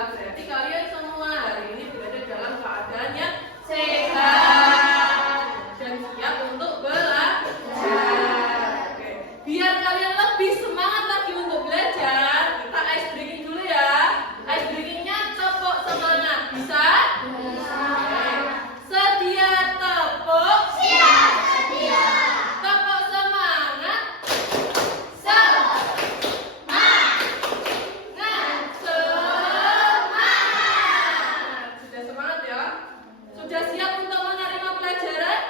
Berarti kalian semua hari ini berada dalam keadaan yang sehat dan siap untuk belajar. Oke. Biar kalian lebih semangat lagi untuk belajar, kita ice breaking dulu ya. Ice breakingnya tepuk semangat. Bisa? Bisa. Sedia tepuk? Siap. Sedia. Tepuk semangat? Semangat. Sudah semangat ya? Sudah siap untuk menerima pelajaran?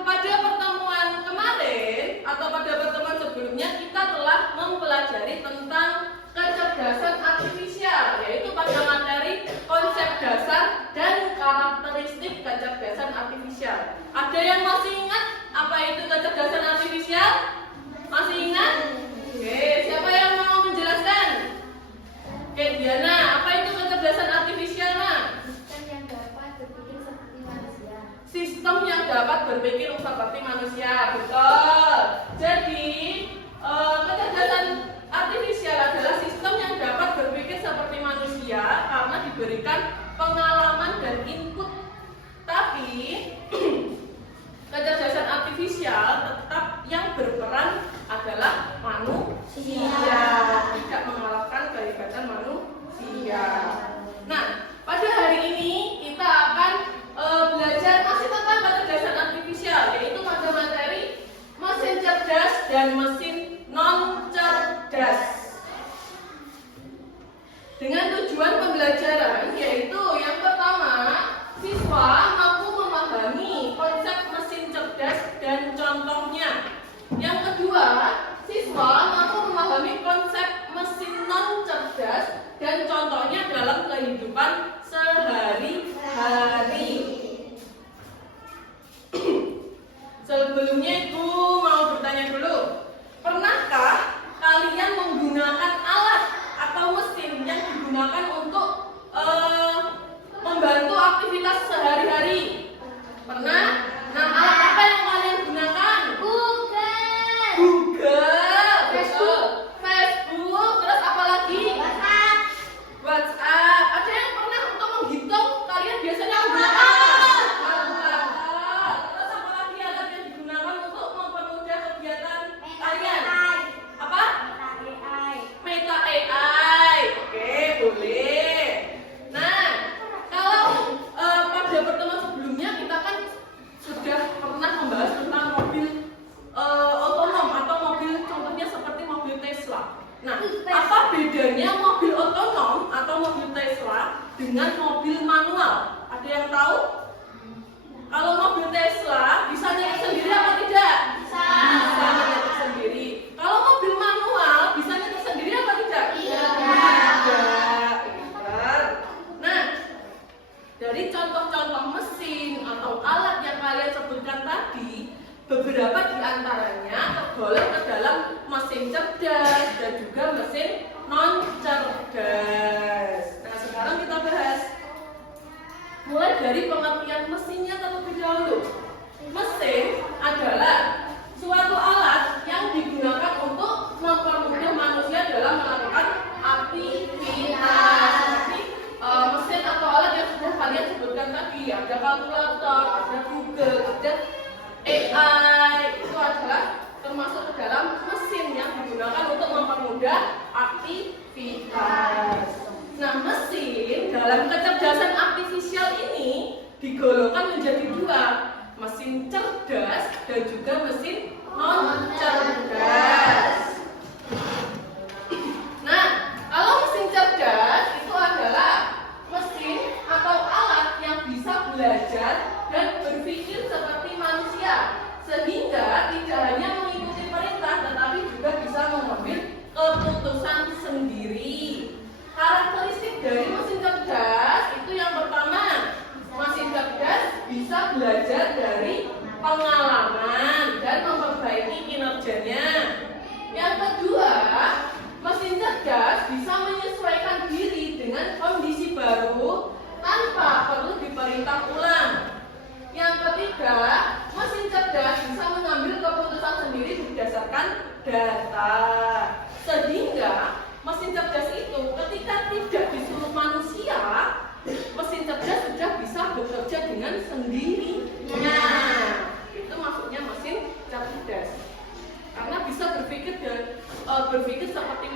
Pada pertemuan kemarin atau pada pertemuan sebelumnya kita telah mempelajari tentang kecerdasan artifisial, yaitu pada materi konsep dasar dan karakteristik kecerdasan artifisial. Ada yang masih ingat apa itu kecerdasan artifisial? Masih ingat? Oke, siapa yang mau menjelaskan? Oke, Diana, apa itu kecerdasan artifisial, Mak? Sistem yang dapat berpikir seperti manusia. Betul. Jadi kecerdasan artifisial adalah sistem yang dapat berpikir seperti manusia karena diberikan pengalaman dan input. Tapi kecerdasan artifisial tetap yang berperan adalah manusia, tidak mengalahkan kehebatan manusia. Nah, pada hari ini kita akan belajar masih tentang kecerdasan artifisial, yaitu pada materi mesin cerdas dan mesin non cerdas. Dengan tujuan pembelajaran yaitu yang pertama, siswa mampu memahami konsep mesin cerdas dan contohnya. Yang kedua, siswa mampu memahami konsep mesin non cerdas dan contohnya dalam kehidupan sehari-hari. Sebelumnya Ibu mau bertanya dulu, pernahkah kalian menggunakan alat atau mesin yang digunakan untuk membantu aktivitas sehari-hari? Pernah? Nah, alat apa yang kalian gunakan? Google, Facebook, terus apa lagi? WhatsApp. Ada yang pernah untuk menghitung? Kalian biasanya menggunakan apa? Kalkulator. Terus apa lagi alat yang digunakan untuk mempermudah kegiatan kalian? Apa? Meta AI. Oke, boleh. Nah, kalau pada pertemuan sebelumnya kita kan sudah pernah membahas tentang mobil otonom atau mobil contohnya seperti mobil Tesla. Nah, apa bedanya mobil otonom atau mobil Tesla dengan mobil manual? Ada yang tahu? Kalau mobil Tesla bisa nyetir sendiri apa tidak? Bisa nyetir sendiri. Kalau mobil manual bisa nyetir sendiri apa tidak? Tidak. Nah, dari contoh-contoh mesin atau alat yang kalian sebutkan tadi, beberapa di antaranya tergolong ke dalam mesin cerdas dan juga mesin non cerdas. Nah, sekarang kita bahas mulai dari pengertian mesinnya terlebih dahulu. Mesin adalah suatu alat yang digunakan untuk mempermudah manusia dalam melakukan aktivitas. Seperti mesin atau alat yang sudah kalian sebutkan tadi, ada kalkulator, ada Google, ada AI, itu adalah termasuk ke dalam mesin yang digunakan untuk mempermudah aktivitas. Nah, mesin dalam kecerdasan artifisial ini digolongkan menjadi dua, mesin cerdas dan juga mesin non cerdas. Nah, kalau mesin cerdas itu adalah mesin atau alat yang bisa belajar dan berpikir seperti manusia, sehingga tidak hanya mengikuti perintah tetapi juga bisa mengambil keputusan sendiri. Karakteristik dari mesin cerdas itu yang pertama, mesin cerdas bisa belajar dari pengalaman dan memperbaiki kinerjanya. Yang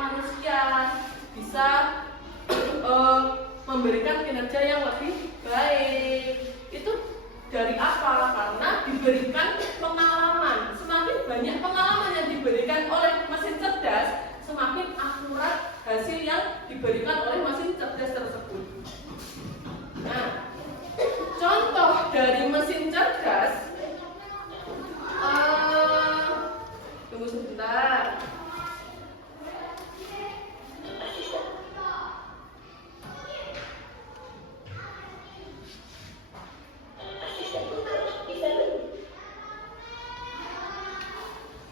manusia, bisa memberikan kinerja yang lebih baik. Itu dari apa? Karena diberikan pengalaman. Semakin banyak pengalaman yang diberikan oleh mesin cerdas, semakin akurat hasil yang diberikan oleh mesin cerdas tersebut. Nah, contoh dari mesin cerdas, tunggu sebentar.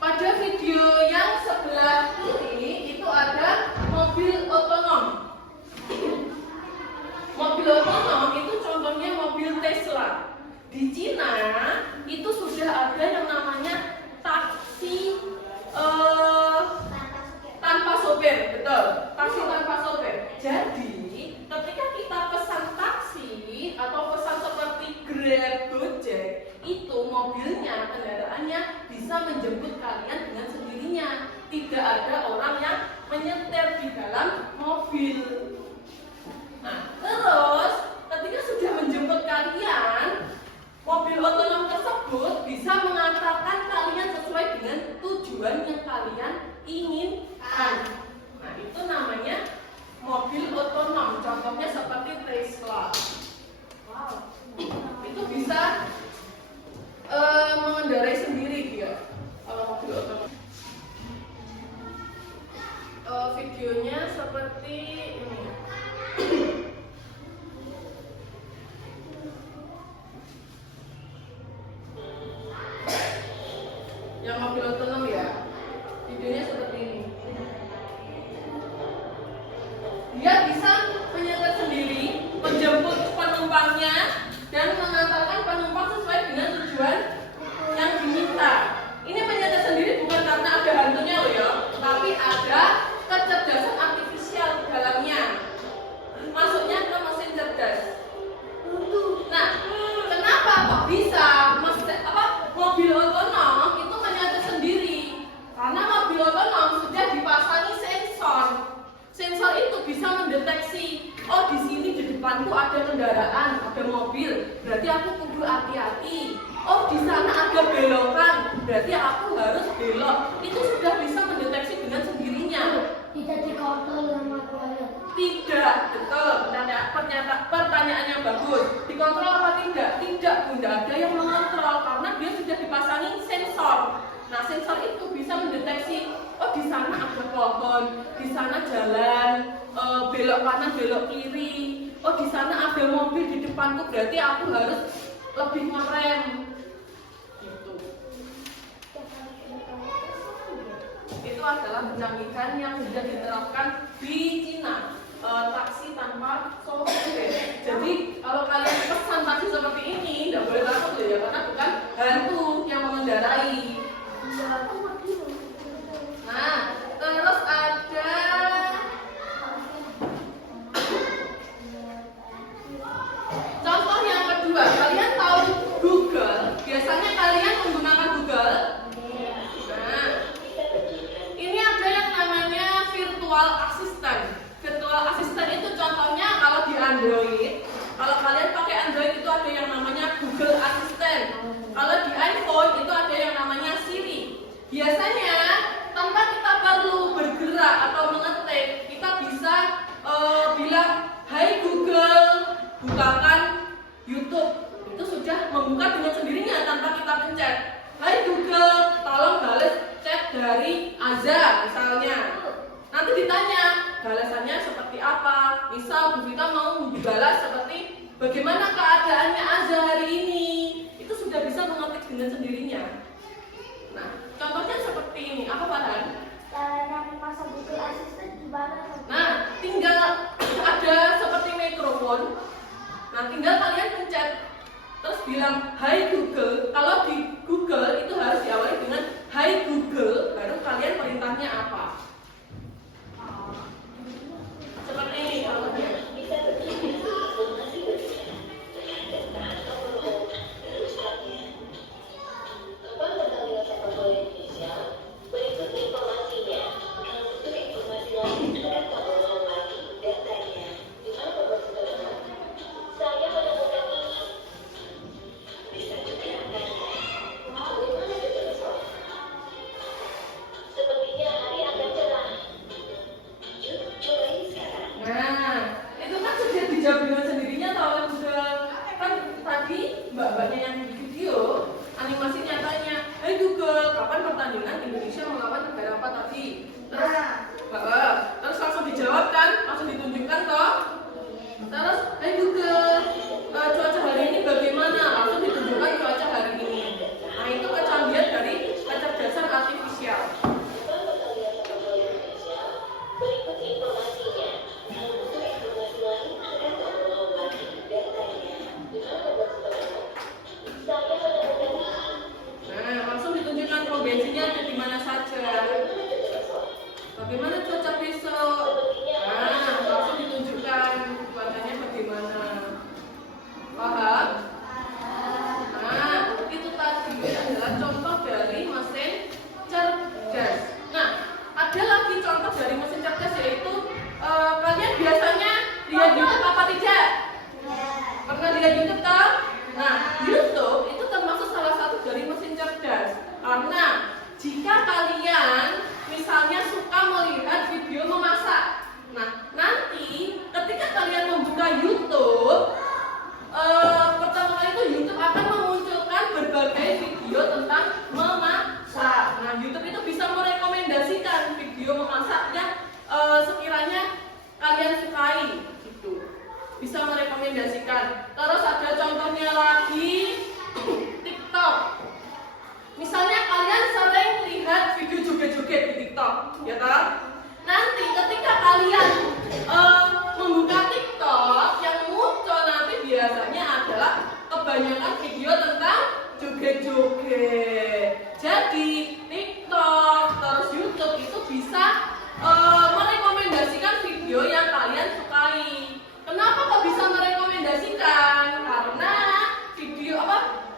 Pada video yang sebelah ini itu ada mobil otonom. Mobil otonom itu contohnya mobil Tesla. Di Cina itu sudah ada yang namanya taksi tanpa sopir, betul. Taksi tanpa sopir. Jadi ketika kita pesan taksi atau pesan seperti Grab, Gojek, itu mobilnya, kendaraannya bisa menjemput kalian dengan sendirinya. Tidak ada orang yang menyetir di dalam mobil. Nah, terus ketika sudah menjemput kalian, mobil otonom tersebut bisa mengantarkan kalian sesuai dengan tujuan yang kalian inginkan. Nah, itu namanya mobil otonom. Contohnya seperti Tesla. Wow, itu bisa mengendarai sendiri dia. Kalau mobil otonom. Videonya seperti ini. Yang mobil otonom ya, videonya seperti ini. Dia bisa menyetir sendiri, menjemput penumpangnya, dan mengantarkan penumpang sesuai dengan tujuan yang diminta. Ini menyetir sendiri bukan karena ada hantunya loh ya, tapi ada kecerdasan artifisial di dalamnya. Masuknya ke mesin cerdas. Nah, kenapa kok bisa mobil otonom itu menyetir sendiri? Karena mobil otonom sudah dipasangi sensor. Sensor itu bisa mendeteksi, oh di sini di depanku ada kendaraan, ada mobil, berarti aku kudu hati-hati. Oh di sana ada belokan, berarti aku harus belok. Itu sudah bisa mendeteksi dengan sendirinya. Tidak dikontrol sama manusia. Tidak, betul. Pertanyaan yang bagus. Dikontrol apa tidak? Tidak, Bunda. Ada yang mengontrol karena dia sudah dipasangi sensor. Nah, sensor itu bisa mendeteksi, oh di sana ada pohon, di sana jalan, belok kanan, belok kiri. Oh di sana ada mobil di depanku, berarti aku harus lebih ngerem. Gitu. Itu adalah pencanggihkan yang sudah diterapkan di Cina. Taksi tanpa sopir. Jadi kalau kalian pesan taksi seperti ini, tidak boleh takut ya, karena bukan hantu yang mengendarai. Nah, terus ada contoh yang kedua. Kalian tahu Google? Biasanya kalian menggunakan Google. Nah, ini ada yang namanya virtual assistant. Virtual assistant itu contohnya kalau di Android. Kalau kalian pakai Android itu ada yang namanya Google Assistant. Kalau di iPhone itu ada yang namanya Siri. Biasanya tanpa kita perlu bergerak atau mengetik, kita bisa bilang, "Hai Google, bukakan YouTube." Itu sudah membuka dengan sendirinya tanpa kita pencet. "Hai Google, tolong balas chat dari Azza," misalnya. Nanti ditanya balasannya seperti apa. Misal Bu Vita mau dibalas seperti, "Bagaimana keadaannya Azza hari ini?" Itu sudah bisa mengetik dengan sendirinya. Nah, contohnya seperti ini. Apa Farhan? Yang masuk Google Assistant gimana? Nah, tinggal ada seperti mikrofon. Nah, tinggal kalian pencet terus bilang, "Hai Google." Kalau di Google itu harus diawali dengan "Hai Google", baru kalian perintahnya apa. Seperti ini contohnya. lihat YouTube kan? Nah, YouTube itu termasuk salah satu dari mesin cerdas. Karena jika kalian misalnya suka melihat video memasak, nah nanti ketika kalian membuka YouTube, pertama kali itu YouTube akan memunculkan berbagai video tentang memasak. Nah, YouTube itu bisa merekomendasikan video memasak yang sekiranya kalian sukai, gitu. Bisa merekomendasikan. Terus ada contohnya lagi TikTok. Misalnya kalian sering lihat video joget-joget di TikTok, ya kan? Nanti ketika kalian membuka TikTok, yang muncul nanti biasanya adalah kebanyakan video tentang joget-joget. Jadi TikTok terus YouTube itu bisa merekomendasikan video yang kalian sukai. Kenapa kok bisa merekomendasikan? Karena video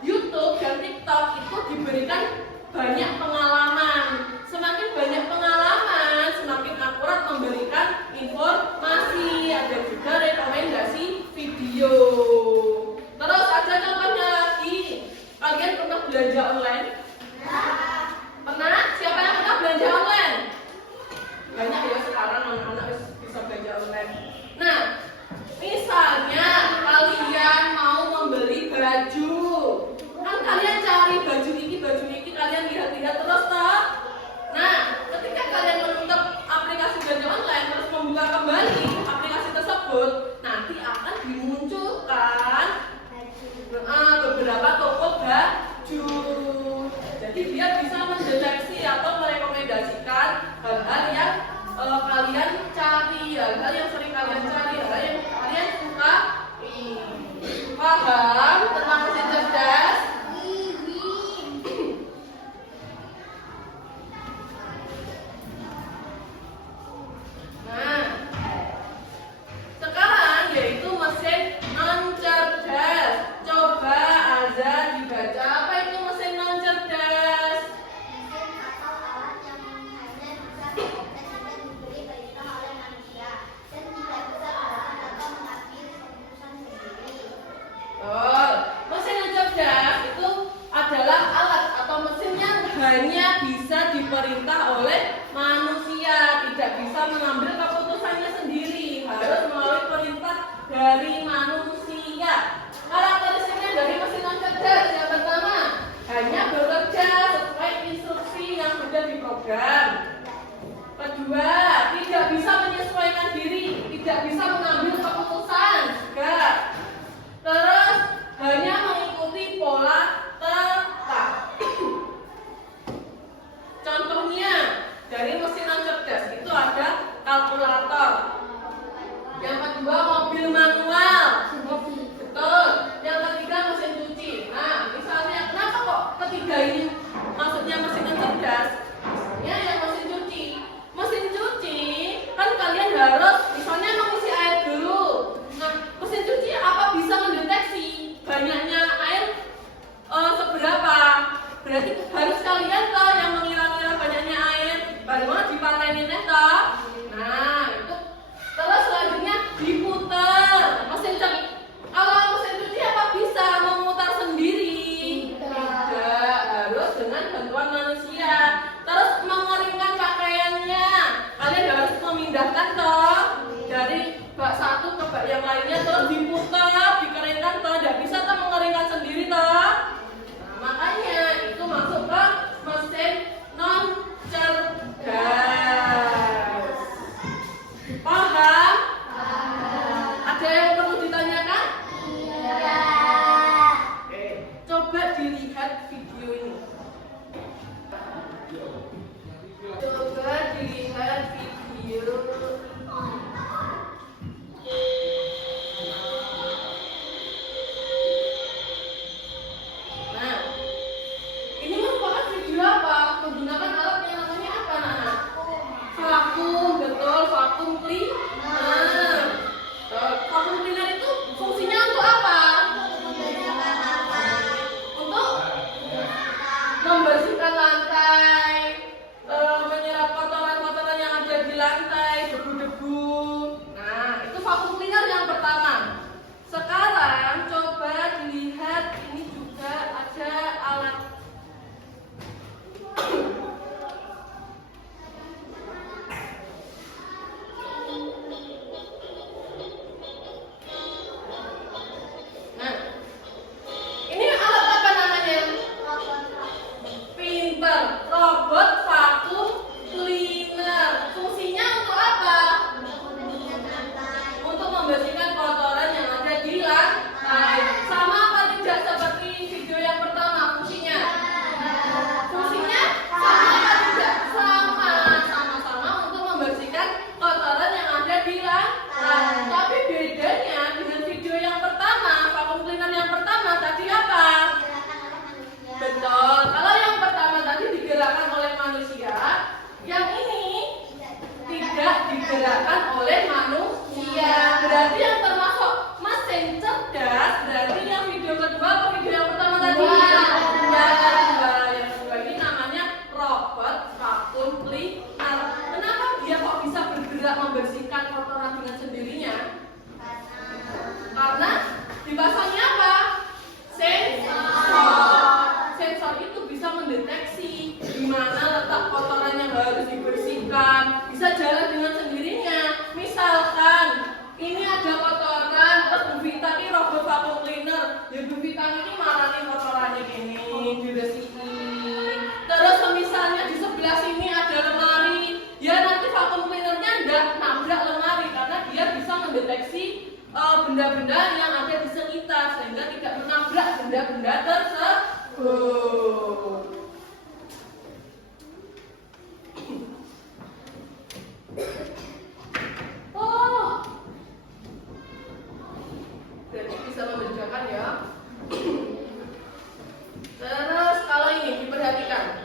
YouTube dan TikTok itu diberikan banyak pengalaman. Semakin banyak pengalaman, semakin akurat memberikan informasi. Ada juga rekomendasi video. Terus ada contohnya lagi. Kalian pernah belanja online? Pernah? Siapa yang pernah belanja online? Banyak ya sekarang anak-anak bisa belanja online. Nah, misalnya kalian mau membeli baju, kan kalian cari baju ini kalian lihat-lihat terus toh. Nah, ketika kalian menutup aplikasi belanja online terus membuka kembali aplikasi tersebut, nanti akan dimunculkan beberapa toko baju. Jadi dia bisa mendeteksi atau merekomendasikan hal-hal yang kalian cari, hal-hal yang sering kalian cari, hal-hal yang kalian suka. Paham tentang mesin cerdas? Nah, sekarang yaitu mesin non cerdas. Coba Azza dibaca, apa itu mesin non cerdas? Mesin atau alat yang hanya bisa diakses dan diberi perintah oleh manusia dan tidak bisa melakukan atau mengambil keputusan sendiri. Mesin yang cerdas itu adalah alat atau mesin yang hanya bisa diperintah oleh manusia, tidak bisa mengambil keputusannya sendiri, harus melalui perintah dari manusia. Karakteristiknya dari mesin non cerdas yang pertama, hanya bekerja sesuai instruksi yang sudah diprogram. Kedua, tidak bisa menyesuaikan diri, tidak bisa mengambil keputusan juga. Terus hanya mengikuti pola tetap. Contohnya dari mesin non cerdas itu ada kalkulator. Yang kedua mobil manual. Betul. Yang ketiga mesin cuci. Nah, misalnya kenapa kok ketiga ini maksudnya mesin non cerdas? Misalnya yang mesin cuci. Mesin cuci kan kalian harus misalnya mengisi air dulu. Nah, mesin cuci apa bisa mendeteksi banyaknya air seberapa? Berarti harus kalian toh yang mengira-ngira banyaknya air. Bagaimana dipateninnya toh? Nah, itu. Terus selanjutnya diputar. Kalau mesin cuci apa bisa memutar sendiri? Tidak, harus dengan bantuan manusia. Terus mengeringkan pakaiannya. Kalian harus memindahkan toh dari bak satu ke bak yang lainnya, terus diputar, dikeringkan toh. Tidak bisa toh mengeringkan sendiri toh. Nah, makanya itu masuk ke mesin non cerdas. Paham? Ada yang perlu ditanyakan? Iya. Oke, coba dilihat video ini. Coba dilihat video. digerakkan oleh manusia. Berarti yang termasuk mesin cerdas, berarti yang video kedua atau video yang pertama tadi? Yang kedua ini namanya robot vacuum cleaner. Kenapa dia kok bisa bergerak membersihkan kotoran dengan sendirinya? Karena dipasangnya apa? Sensor itu bisa mendeteksi di mana letak kotoran yang harus dibersihkan, bisa jalan dengan sendirinya. Misalkan ini ada kotoran, terus Bu Vita ini robot vacuum cleaner, ya Bu Vita ini marahin kotorannya gini, dibersihin. Terus misalnya di sebelah sini ada lemari, ya nanti vacuum cleanernya enggak nabrak lemari karena dia bisa mendeteksi benda-benda yang ada di sekitar sehingga tidak menabrak benda-benda tersebut. Oh, berarti bisa membedakan ya. Terus kalau ini diperhatikan.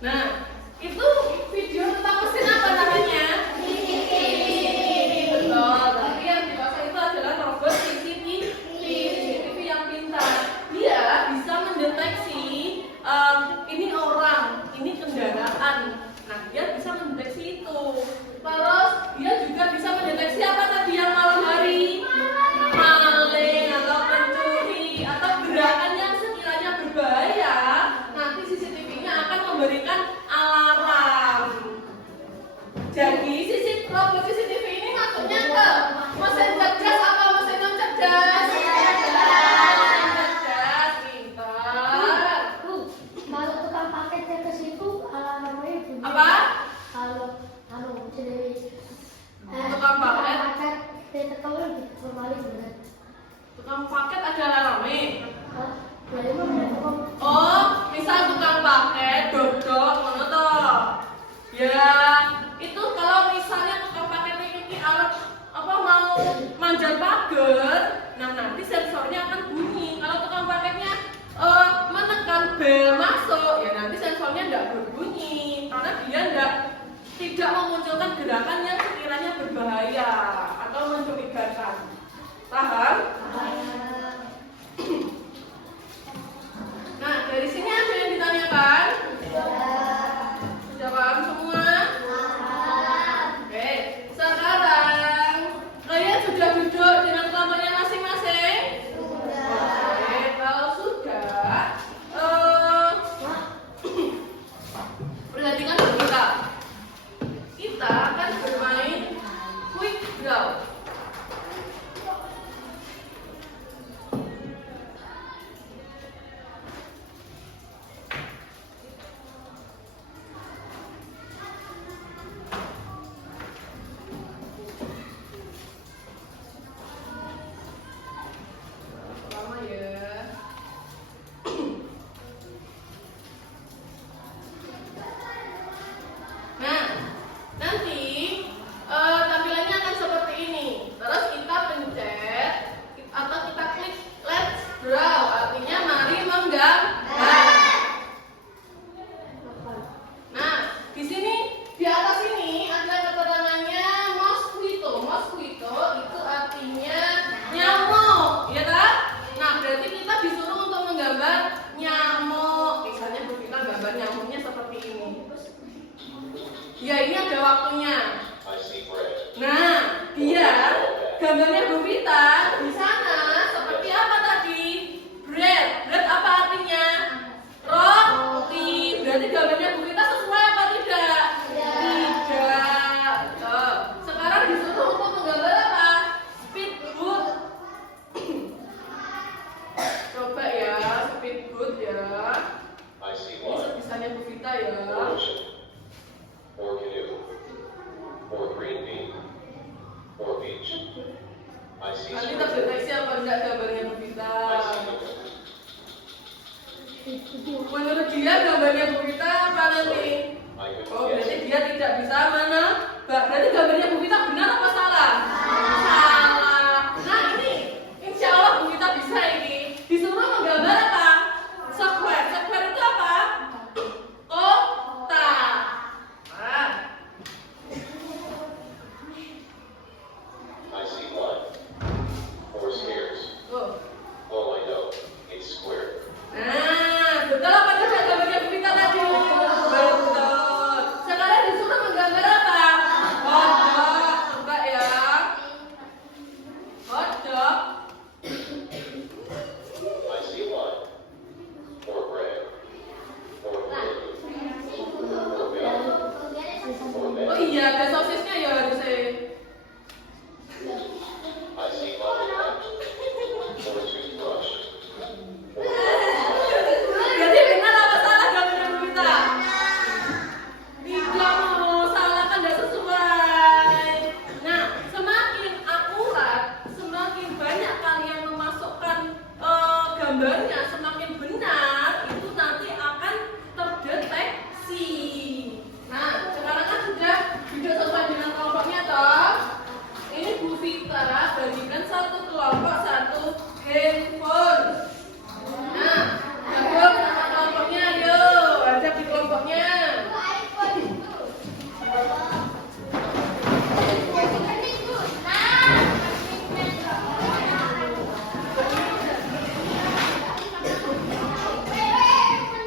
Nah, itu video tentang mesin apa namanya? Betul, tapi yang dipasang itu adalah robot CCTV yang pintar. Dia bisa mendeteksi ini orang, ini kendaraan. Nah, dia bisa mendeteksi itu. Terus dia juga bisa mendeteksi apa tadi yang malam hari? Maling atau pencuri atau gerakan yang sekiranya berbahaya. Nanti CCTV-nya akan memberikan alarm. Jadi robot CCTV ini maksudnya ke mesin cerdas atau mesin non cerdas? Mesin cerdas, pintar. Kalau tukang paketnya ke situ, alarmnya bunyi. Apa? Kalau jadi Tukang paket. Tekan lebih kembali benar. Tukang paket ada alarmnya. Dari mana? Oh, misal tukang paket dodok ngono toh. Ya, itu kalau misalnya tukang paketnya ini alat apa mau manjat pagar, nah nanti sensornya akan bunyi. Kalau tukang paketnya menekan bel masuk, ya nanti sensornya tidak berbunyi karena dia tidak memunculkan gerakan yang sekiranya berbahaya atau mencurigakan. Paham? Nah, dari sini ada yang ditanyakan? Sudah paham semua? Oke, sekarang kalian sudah duduk dengan kelompoknya masing-masing? Oke, kalau sudah, perhatikan kita. Kita akan bermain quick draw. Lama ya. Nah, nanti tampilannya akan seperti ini. Terus kita pencet atau kita klik let's draw, artinya mari menggambar. Nah, di sini di atas ini ada keterangannya mosquito. Mosquito itu artinya nyamuk, ya kan? Nah, berarti kita disuruh untuk menggambar nyamuk. Misalnya kita gambar nyamuknya seperti ini. Ya, ini ada waktunya. Nah, dia gambarnya Bu Vita di sana seperti apa tadi? Bread. Bread apa artinya? Roti. Berarti gambarnya Bu Vita sesuai apa tidak? Tidak. Sekarang disuruh nggak gambarnya Bu Vita? Menurut dia gambarnya Bu Vita mana nih? Oh, berarti dia tidak bisa mana? Berarti gambarnya Bu Vita benar apa salah? Salah. Nah ini, insya Allah Bu Vita bisa ini. Disuruh menggambar apa? Square. Square itu apa? Kotak. Nah. I see one. 4 stairs. Oh. All I know is square. Nah, betul apa tidak gambarnya Bu Vita tadi? Betul. Sekarang disuruh menggambar apa? Hotdog. Coba ya. Hotdog. I see one. 4 bread. 4 bread. 4 milk. 4 Oh milk. iya, ada sosisnya ya harusnya. I see bubble wrap. 4 toothbrush. 4 Berarti benar apa salah gambarnya Bu Vita? Tidak mau salah kan tidak sesuai. Nah, semakin akurat, semakin banyak kalian memasukkan gambarnya, semakin benar itu nanti akan terdeteksi. Nah, sekarang kan sudah sesuai dengan kelompoknya toh. Ini Bu Vita bagikan satu kelompok satu handphone. Nah, gabung sama kelompoknya, yuk. Ada di kelompoknya.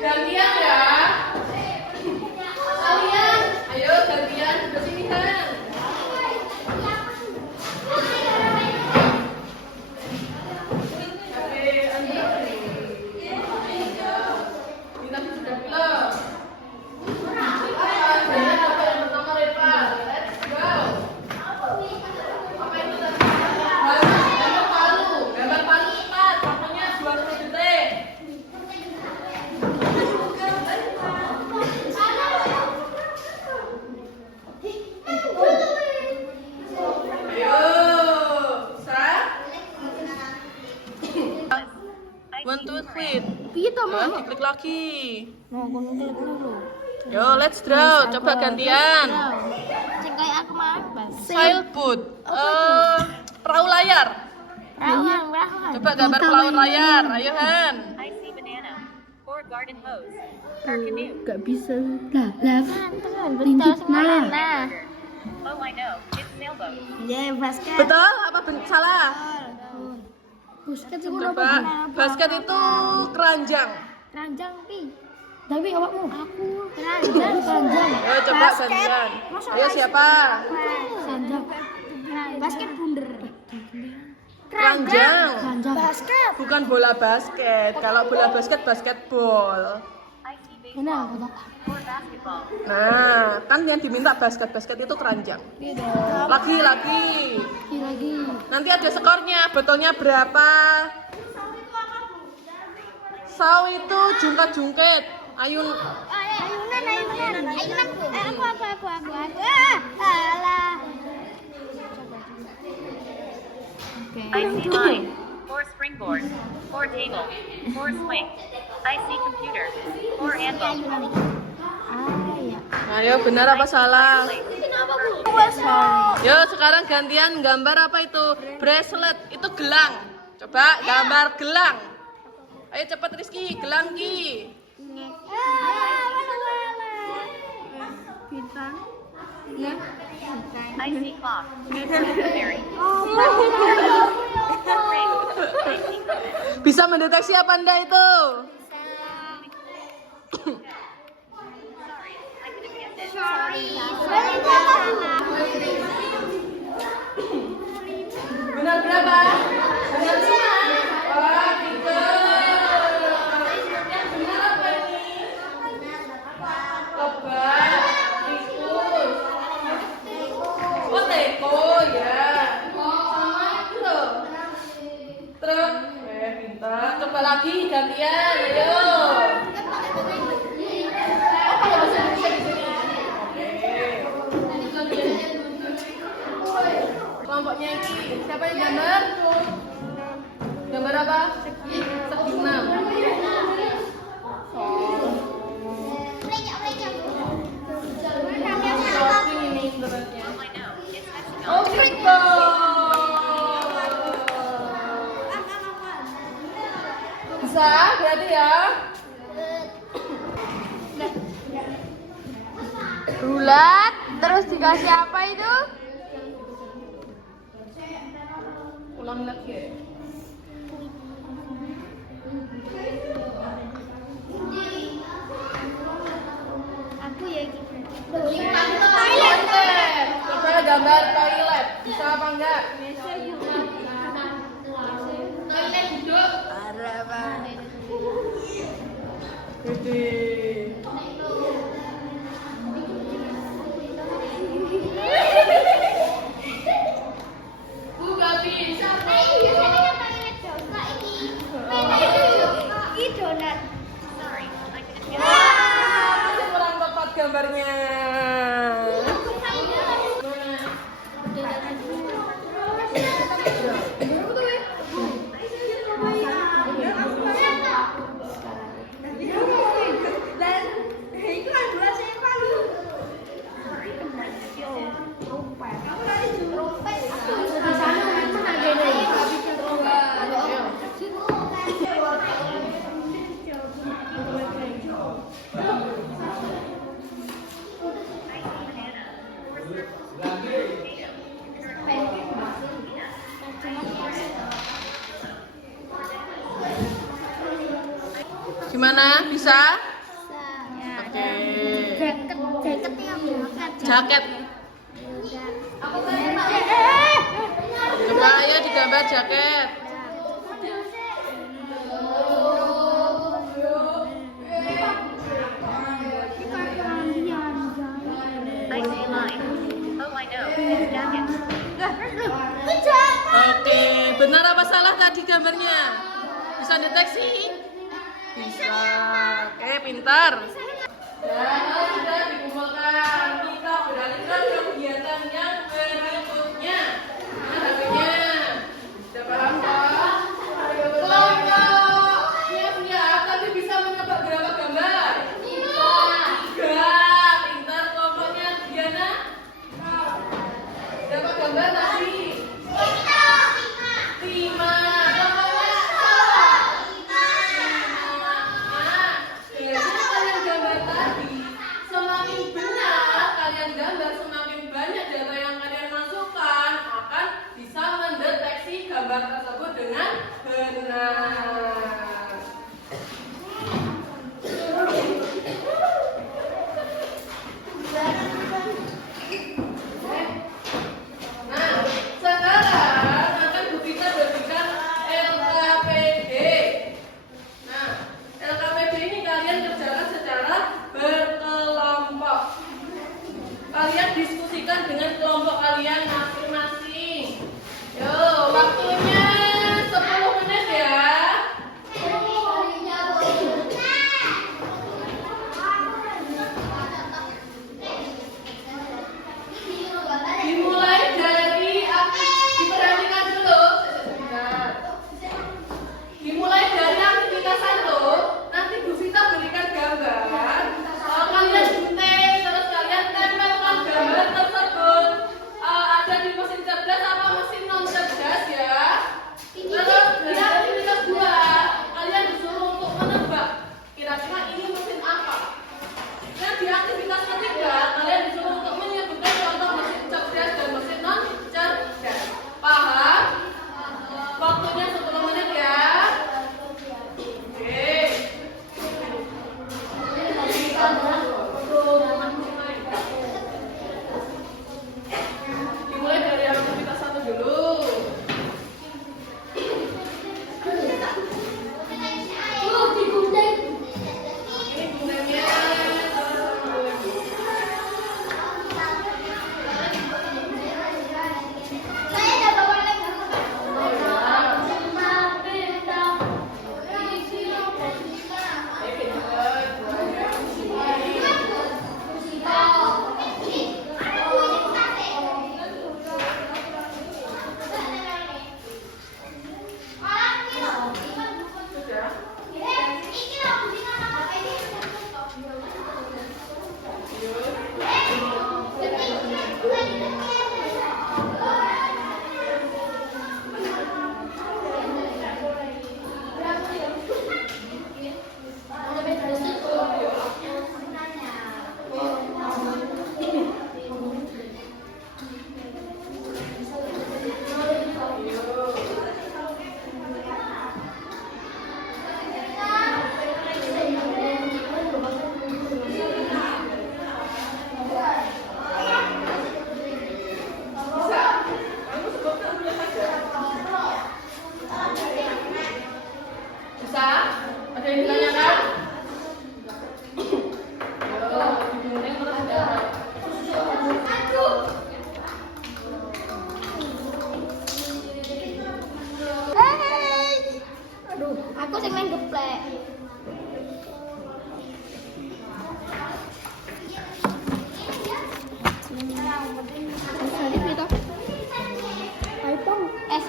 Gantian ya. Kalian, ayo gantian ke sini kan. Oke, Anda. Kita sudah belum? Banyak apa yang pertama Reva? Let's go. Apa itu tadi? Gambar palu. Gambar palu cepat. Waktunya 20 detik. Ayo, bisa? 1, 2, 3. Gitu Diklik lagi. Mau aku klik dulu. Yo, let's draw. Coba gantian. Cek kayak aku mah. Sailboat. Perahu layar. Perahu. Coba gambar perahu layar. Ayo Han. I see banana. Or garden hose. Or canoe. Gak bisa lah Betul semua. Nah. Oh, I know. It's sailboat. Ya, basket. Betul apa salah? basket sih Coba. Basket itu keranjang. Keranjang pi. tapi awakmu Aku keranjang. keranjang Ayo coba gantian. Ayo siapa? keranjang Basket bundar. Keranjang. keranjang Basket. Bukan bola basket. Kalau bola basket basketball. I see ini baseball. aku tak Or basketball. Nah, kan yang diminta basket itu keranjang. Lagi. lagi Nanti ada skornya. Betulnya berapa? Saw itu jungkat-jungkit. Ayun. Ayunan. Aku. Alah. I see line. Or springboard. Or table. Or swing. I see computer. Or anvil. Ya. Ayo benar apa salah? Kenapa Bu? Yo sekarang gantian gambar apa itu? Bracelet itu gelang. Coba gambar gelang. Ayo cepat Rizky, gelang Ki. Bintang. Ya. I see clock. Berry. I see compass. Bisa mendeteksi apa anda itu? Sorry, I couldn't get it. Benar berapa? Benar 5. Wah, pintar. Benar apa ini? Lebat, tikus. Oh, teko ya. Sama itu loh. Truk. Pintar. Coba lagi gantian. Ayo. Kelompoknya ini siapa yang gambar? Gambar apa? Segi 6. Shopping ini sebenarnya. All I know is hexagon. Oh, triangle. Bisa berarti ya. Bulat, terus dikasih apa itu? Ulang lagi ya. Aku ya gitu. Toilet. Coba gambar toilet. Bisa apa enggak? Toilet duduk. Parah banget. Gede. Bu gak bisa. Sorry, I couldn't get it. Masih kurang tepat gambarnya. Gimana? Bisa? Oke. Jaket. Coba ayo digambar jaket. I see a line. Oh, I know. It's jacket. Oke, benar apa salah tadi gambarnya? Bisa deteksi? Bisa. Oke, pintar. Dan kalau sudah dikumpulkan, kita beralihkan ke kegiatan yang berikutnya. Mana HP-nya? Sudah paham kan? Kelompok. Siap-siap, tapi bisa menebak berapa gambar? 3. Pintar kelompoknya, Diana. Berapa gambar tadi? 5. Kelompoknya salah. 5. Jadi kalian gambar tadi, semakin benar kalian gambar, semakin banyak data yang kalian masukkan akan bisa mendeteksi gambar tersebut dengan benar. Nah, sekarang akan kita berikan LKPD. Nah, LKPD ini kalian kerjakan secara berkelompok. Kalian diskusikan dengan kelompok kalian masing-masing. Yo, waktunya 10 menit ya.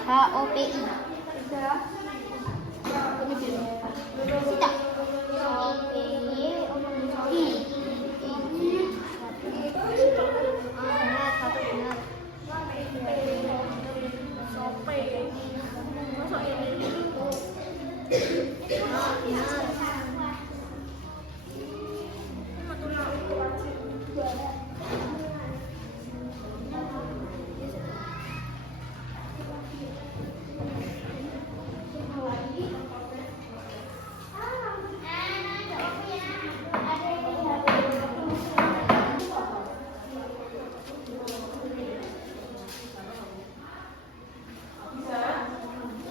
HOPI. Tidak. Bisa?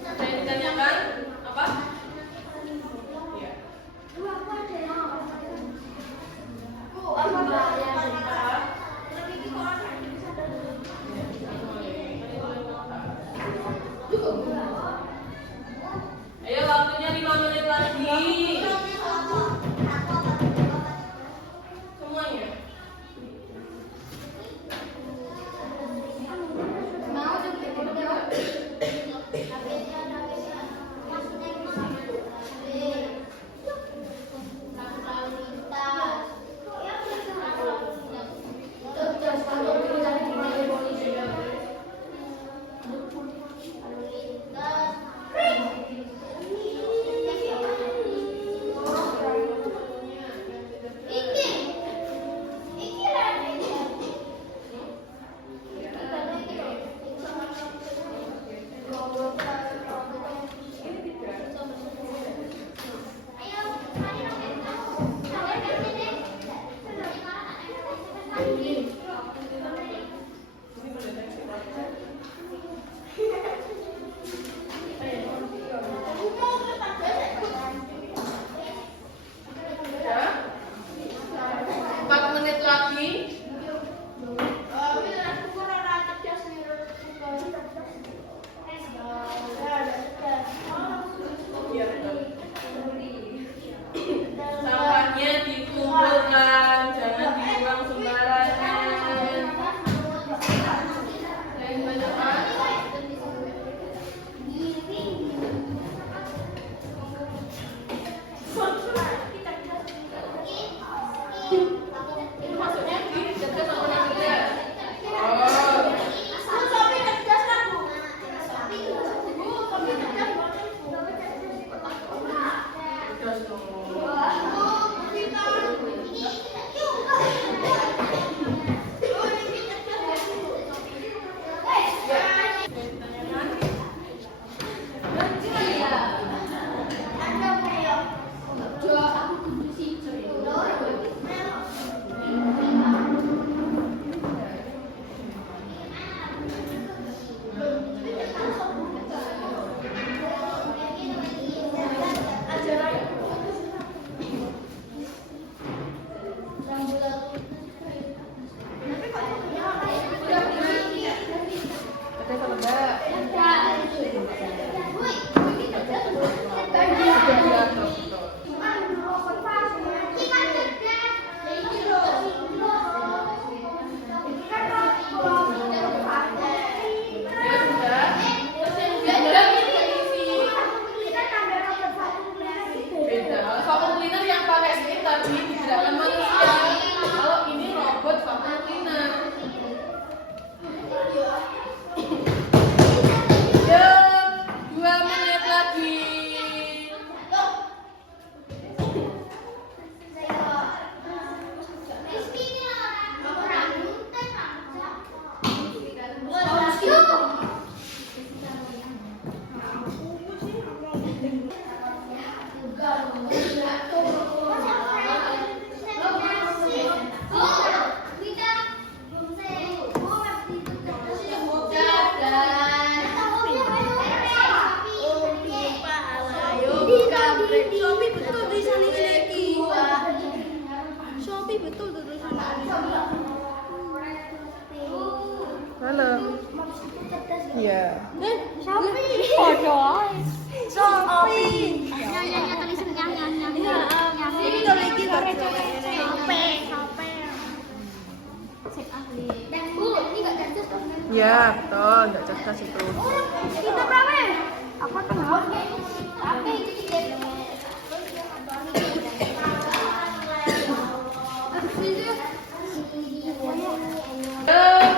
Ada yang ditanyakan? Apa? Iya. Ayo waktunya 5 menit lagi. Semuanya. Ya. 4 menit lagi. Sampahnya dikumpulkan, jangan dibuang sembarangan. Yang banyak kan? Ini maksudnya dikerja sama anak kerja. Oh. Udah semua. Beda. Kalau vacuum cleaner yang pakai ini tadi digerakkan manusia. Kalau ini robot vacuum cleaner. Ya, 2 menit lagi. Halo. Iya. Bu, ini gak Ya, betul, nggak cerdas itu. Kita berapa ya? Apa tengah? Apa itu tidak?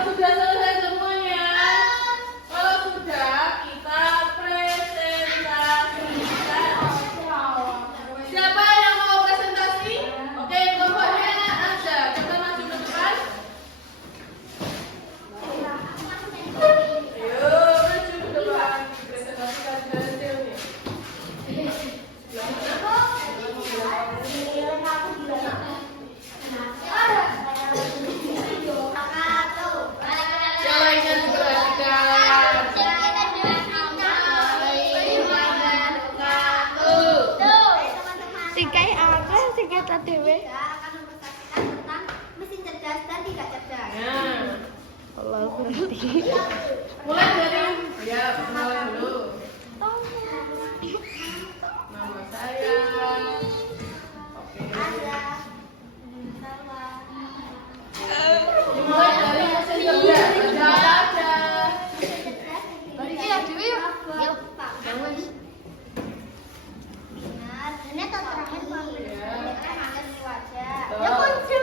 Sudah selesai semuanya. Kalau sudah, kita presentasikan. Siapa yang mau presentasi? Oke, kelompoknya ada. Kita maju ke depan. Ayo, maju ke depan. Presentasikan hasilnya. Yang lainnya diperhatikan. Sikai apa? Sikai tadewe. Akan mempresentasikan tentang mesin cerdas dan tidak cerdas. Nah, Allah berarti. mulai dari mulai dulu. Nama saya. Dimulai dari mesin cerdas. Ada apa aja? Balikin ya dulu yuk. Yuk, Pak. Benar. Ini tahun terakhir Pak. Ada wajah. Ya kunci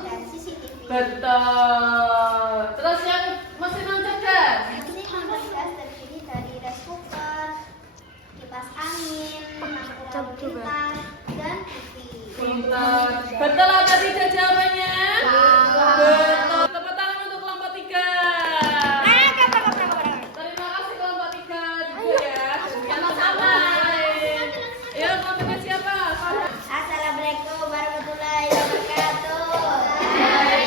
dan CCTV. Betul. Terus yang mesin non cerdas. Ini non cerdas terdiri dari rice cooker, kipas angin, lampu lintas, dan TV. Pintar. Betul atau tidak jawabannya? Betul. Tepuk tangan untuk kelompok 3. Terima kasih kelompok 3 juga ya. Sama-sama. Ayo kelompoknya siapa? Assalamualaikum warahmatullahi wabarakatuh. Kami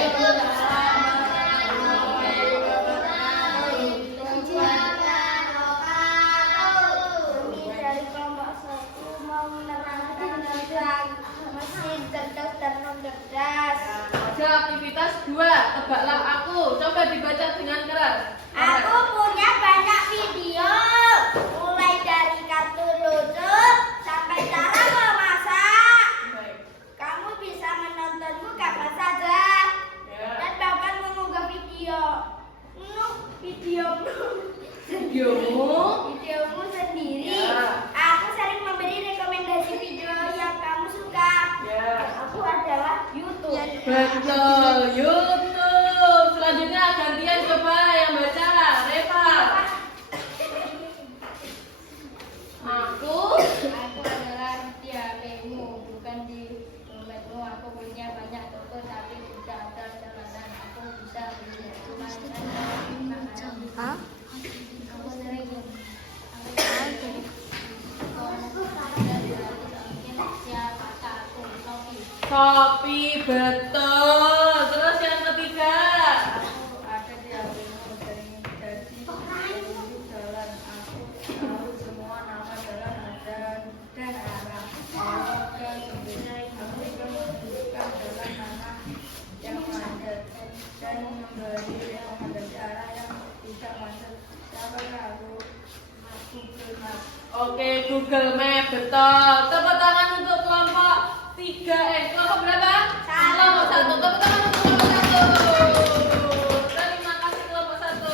dari kelompok 1 mau menerangkan tentang mesin cerdas dan non cerdas. Ada aktivitas 2. Tebaklah aku. Coba dibaca dengan keras. Aku punya banyak video, mulai dari kartun lucu sampai cara memasak. Baik. Kamu bisa menontonku kapan saja Ya. dan bahkan mengunggah videomu sendiri. Ya. Aku sering memberi rekomendasi video yang kamu suka. Ya. Aku adalah YouTube. Betul. YouTube. Selanjutnya gantian coba yang baca. Reva. Aku. Aku adalah di HP-mu, bukan di dompetmu. Aku punya banyak toko, tapi tidak ada jalanan. Aku bisa beli Hah? Aku sering Kopi. Betul. Terus yang ketiga. Aku ada di HP-mu, sering jadi petunjuk jalan. Aku tahu semua nama jalan dan arah. Kalau ke sebelah, aku menunjukkan jalan mana yang macet dan memberi rekomendasi arah yang tidak macet. Dapat aku Google Maps. Oke, Google Map. Betul. Tepuk tangan untuk kelompok 3. Kelompok berapa? Kelompok 1. Tepuk tangan untuk kelompok 1. Terima kasih kelompok 1.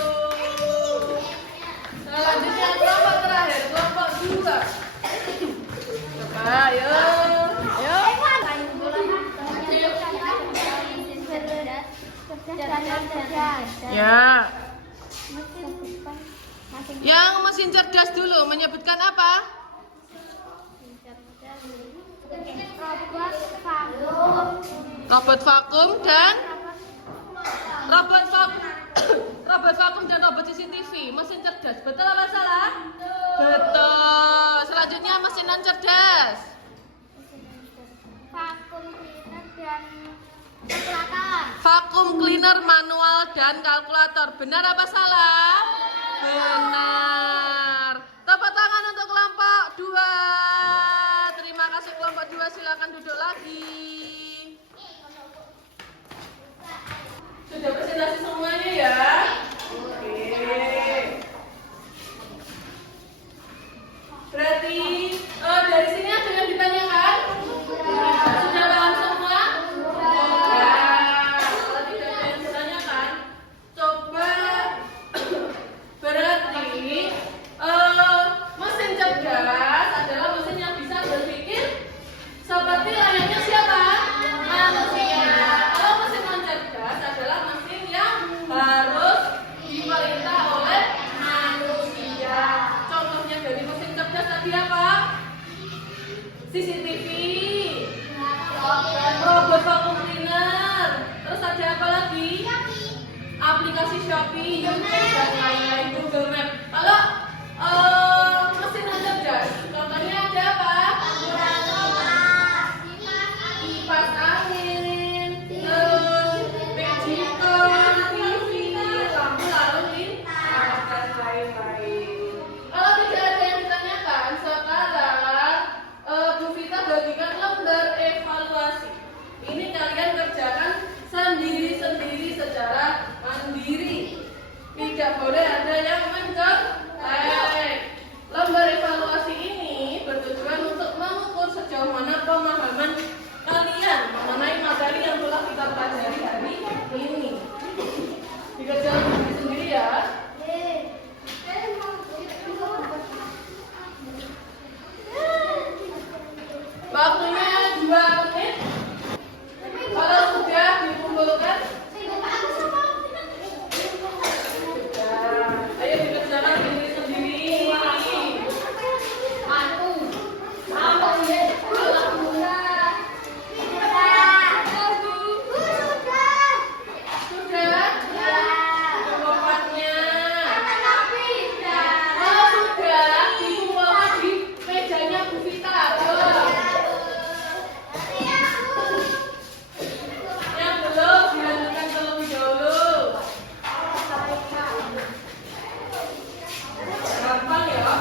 Selanjutnya kelompok terakhir, kelompok 2. Coba, ayo. Ayo. Ya. Yang mesin cerdas dulu menyebutkan apa? Robot vakum dan robot vakum dan robot CCTV, mesin cerdas. Betul apa salah? Betul. Selanjutnya mesin non cerdas. Vakum cleaner dan kalkulator. Vakum cleaner, manual dan kalkulator. Benar apa salah? Benar. Tepuk tangan untuk kelompok 2. Terima kasih kelompok 2. Silakan duduk lagi. Sudah presentasi semuanya ya? Oke. Berarti dari sini ada yang ditanyakan? Sudah paham semua? Ya. Kalau tidak ada yang ditanyakan, coba ada apa lagi? Aplikasi Shopee, YouTube dan lain-lain, Google Map. Kalau mesin cerdas, contohnya ada apa? Kipas angin, terus Magicom, TV, lampu lalu lintas dan lain-lain. Kalau tidak ada yang ditanyakan, sekarang Bu Vita bagikan lembar evaluasi. Ini kalian kerjakan sendiri-sendiri secara mandiri. Tidak boleh ada yang mencolek. Lembar evaluasi ini bertujuan untuk mengukur sejauh mana pemahaman kalian mengenai materi yang telah kita pelajari hari ini. Dikerjakan sendiri-sendiri ya. Waktunya 2 menit. Kalau sudah dikumpulkan, ayo dikerjakan sendiri-sendiri. Sudah? Jawabannya. Kalau sudah, dikumpulkan di mejanya Bu Vita. Yang belum dilanjutkan terlebih dahulu. Gampang ya.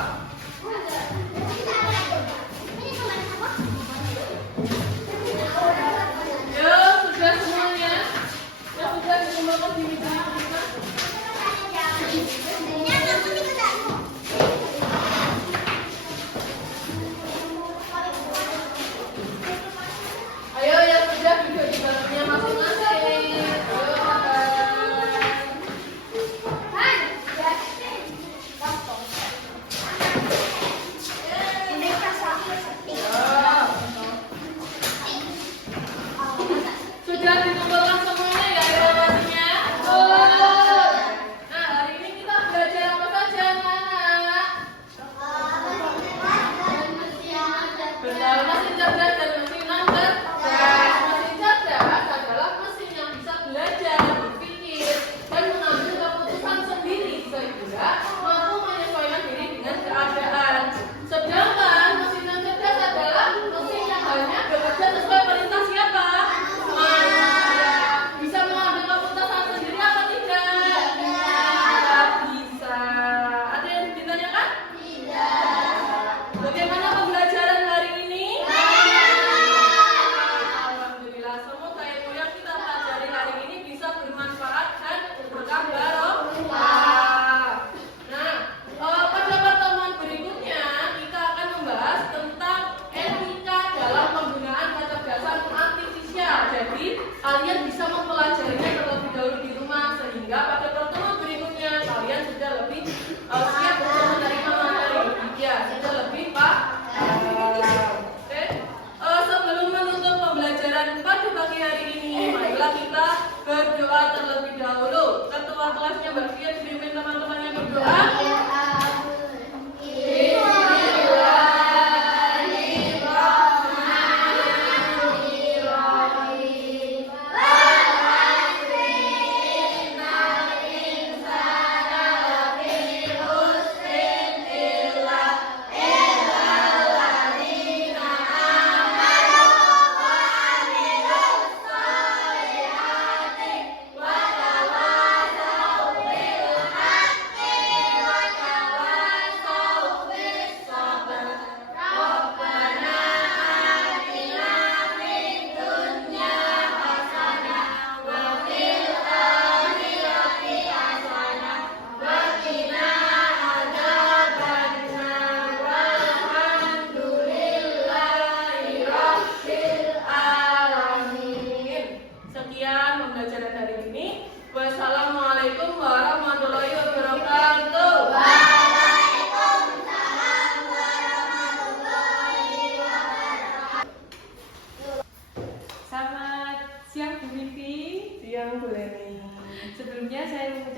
Ya, sudah semuanya. Ya, sudah dikumpulkan di meja kita. Ayo yang sudah duduk di bangkunya masing-masing. Ayo makan. Sudah dikumpulkan semuanya ya evaluasinya? Nah, hari ini kita belajar apa saja anak-anak? Benar, mesin cerdas dan mesin cerdas. Mesin cerdas adalah mesin yang bisa belajar, berpikir, dan mengambil keputusan sendiri sehingga mampu menyesuaikan diri dengan keadaan. Sedangkan mesin yang cerdas adalah mesin yang hanya bekerja sesuai perintah siapa? Manusia. Bisa mengambil keputusan sendiri apa tidak? Tidak bisa. Ada yang ditanyakan? Bagaimana pembelajaran hari ini? Alhamdulillah, semoga ilmu yang kita pelajari hari ini bisa bermanfaat dan berkah barokah. Nah, pada pertemuan berikutnya kita akan membahas tentang etika dalam penggunaan kecerdasan artifisial. Jadi, kalian bisa mempelajarinya terlebih dahulu di rumah sehingga pada pertemuan berikutnya kalian sudah lebih siap untuk menerima materi. Ya, sudah lebih paham. Oke. Sebelum menutup pembelajaran pada pagi hari ini, marilah kita berdoa terlebih dahulu. Ketua kelasnya Mbak Fia dipimpin teman-temannya berdoa.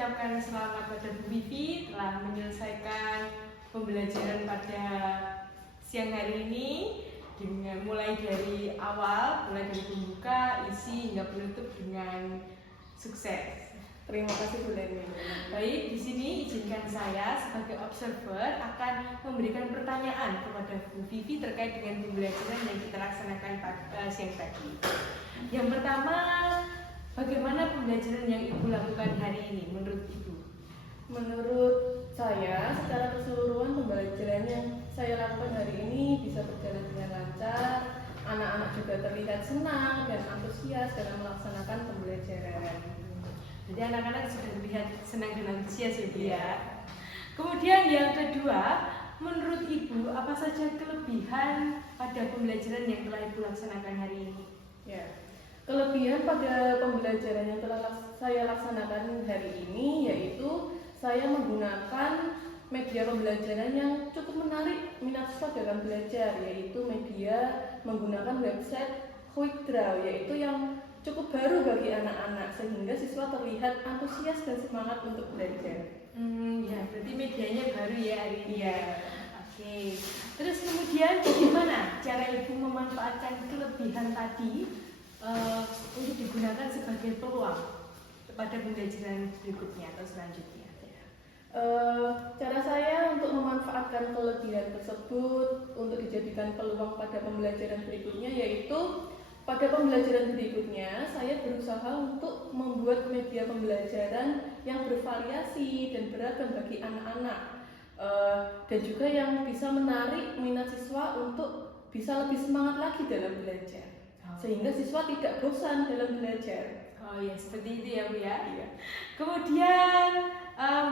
mengucapkan selamat pada Bu Vivi telah menyelesaikan pembelajaran pada siang hari ini dengan mulai dari awal, mulai dari pembuka, isi hingga penutup dengan sukses. Terima kasih Bu Leni. Baik, di sini izinkan saya sebagai observer akan memberikan pertanyaan kepada Bu Vivi terkait dengan pembelajaran yang kita laksanakan siang tadi. Yang pertama, bagaimana pembelajaran yang Ibu lakukan hari ini menurut Ibu? Menurut saya, secara keseluruhan pembelajaran yang saya lakukan hari ini bisa berjalan dengan lancar. Anak-anak juga terlihat senang dan antusias dalam melaksanakan pembelajaran. Jadi anak-anak sudah terlihat senang dan antusias ya Bu ya. Kemudian yang kedua, menurut Ibu apa saja kelebihan pada pembelajaran yang telah Ibu laksanakan hari ini? Ya, kelebihan pada pembelajaran yang telah saya laksanakan hari ini yaitu saya menggunakan media pembelajaran yang cukup menarik minat siswa dalam belajar, yaitu media menggunakan website QuickDraw, yaitu yang cukup baru bagi anak-anak sehingga siswa terlihat antusias dan semangat untuk belajar. Ya, berarti medianya baru ya hari ini. Ya. Oke. Terus kemudian bagaimana cara Ibu memanfaatkan kelebihan tadi untuk digunakan sebagai peluang pada pembelajaran berikutnya atau selanjutnya? Cara saya untuk memanfaatkan kelebihan tersebut untuk dijadikan peluang pada pembelajaran berikutnya yaitu pada pembelajaran berikutnya saya berusaha untuk membuat media pembelajaran yang bervariasi dan beragam bagi anak-anak dan juga yang bisa menarik minat siswa untuk bisa lebih semangat lagi dalam belajar sehingga siswa tidak bosan dalam belajar. Oh ya, seperti itu ya Bu ya. Iya. Kemudian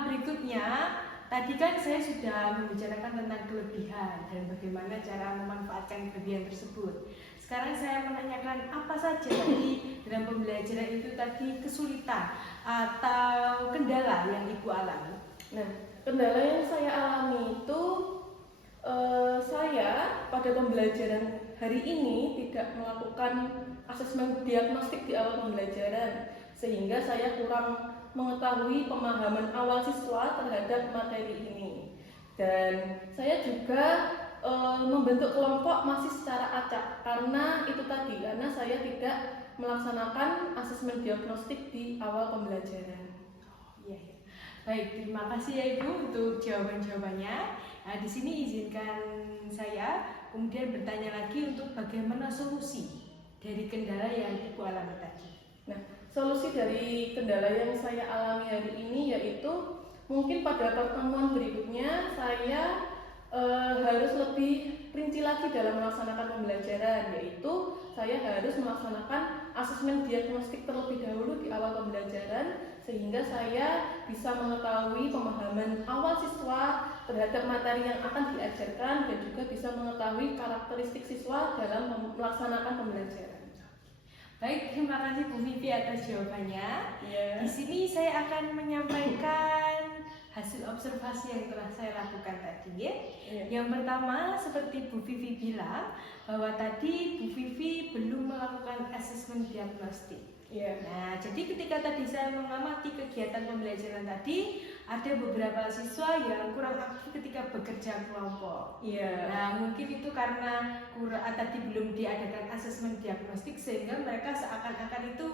berikutnya, tadi kan saya sudah membicarakan tentang kelebihan dan bagaimana cara memanfaatkan kelebihan tersebut. Sekarang saya menanyakan apa saja tadi dalam pembelajaran itu tadi kesulitan atau kendala yang Ibu alami. Nah, kendala yang saya alami itu saya pada pembelajaran hari ini tidak melakukan asesmen diagnostik di awal pembelajaran sehingga saya kurang mengetahui pemahaman awal siswa terhadap materi ini dan saya juga membentuk kelompok masih secara acak karena itu tadi karena saya tidak melaksanakan asesmen diagnostik di awal pembelajaran. Iya, ya. Baik, terima kasih ya Ibu untuk jawaban-jawabannya. Nah, di sini izinkan saya kemudian bertanya lagi untuk bagaimana solusi dari kendala yang Ibu alami tadi. Nah, solusi dari kendala yang saya alami hari ini yaitu mungkin pada pertemuan berikutnya saya harus lebih rinci lagi dalam melaksanakan pembelajaran, yaitu saya harus melaksanakan asesmen diagnostik terlebih dahulu di awal pembelajaran sehingga saya bisa mengetahui pemahaman awal siswa terhadap materi yang akan diajarkan dan juga bisa mengetahui karakteristik siswa dalam melaksanakan pembelajaran. Baik, terima kasih Bu Vivi atas jawabannya. Yeah. Di sini saya akan menyampaikan hasil observasi yang telah saya lakukan tadi. Yeah. Yang pertama, seperti Bu Vivi bilang, bahwa tadi Bu Vivi belum melakukan asesmen diagnostik. Yeah. Nah, jadi ketika tadi saya mengamati kegiatan pembelajaran tadi, ada beberapa siswa yang kurang aktif ketika bekerja kelompok. Yeah. Nah, mungkin itu karena tadi belum diadakan asesmen diagnostik sehingga mereka seakan-akan itu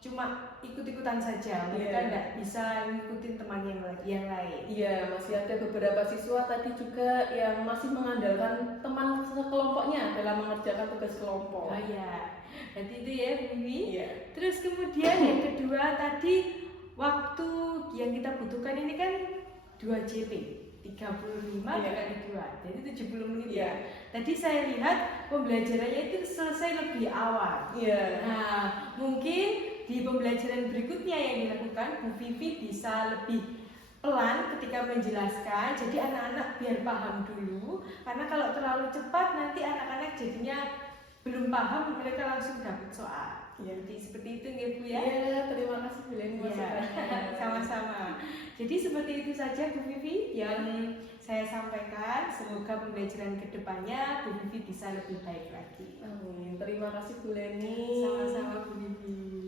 cuma ikut-ikutan saja, mereka tidak bisa ngikutin teman yang lain. Iya, masih ada beberapa siswa tadi juga yang masih mengandalkan teman sekelompoknya dalam mengerjakan tugas kelompok. Oh iya, jadi itu ya Vivi. Iya. Terus kemudian yang kedua tadi waktu yang kita butuhkan ini kan 2 JP 35 kali 2, jadi 70 menit ya. Tadi saya lihat pembelajarannya itu selesai lebih awal. Iya. Nah, mungkin di pembelajaran berikutnya yang dilakukan Bu Vivi bisa lebih pelan ketika menjelaskan, jadi anak-anak biar paham dulu, karena kalau terlalu cepat nanti anak-anak jadinya belum paham, mereka langsung dapat soal. Jadi seperti itu ya Bu ya. Iya, terima kasih Bu Leni. Sama-sama. Jadi seperti itu saja Bu Vivi yang saya sampaikan. Semoga pembelajaran kedepannya Bu Vivi bisa lebih baik lagi. Amin. Terima kasih Bu Leni. Sama-sama Bu Vivi.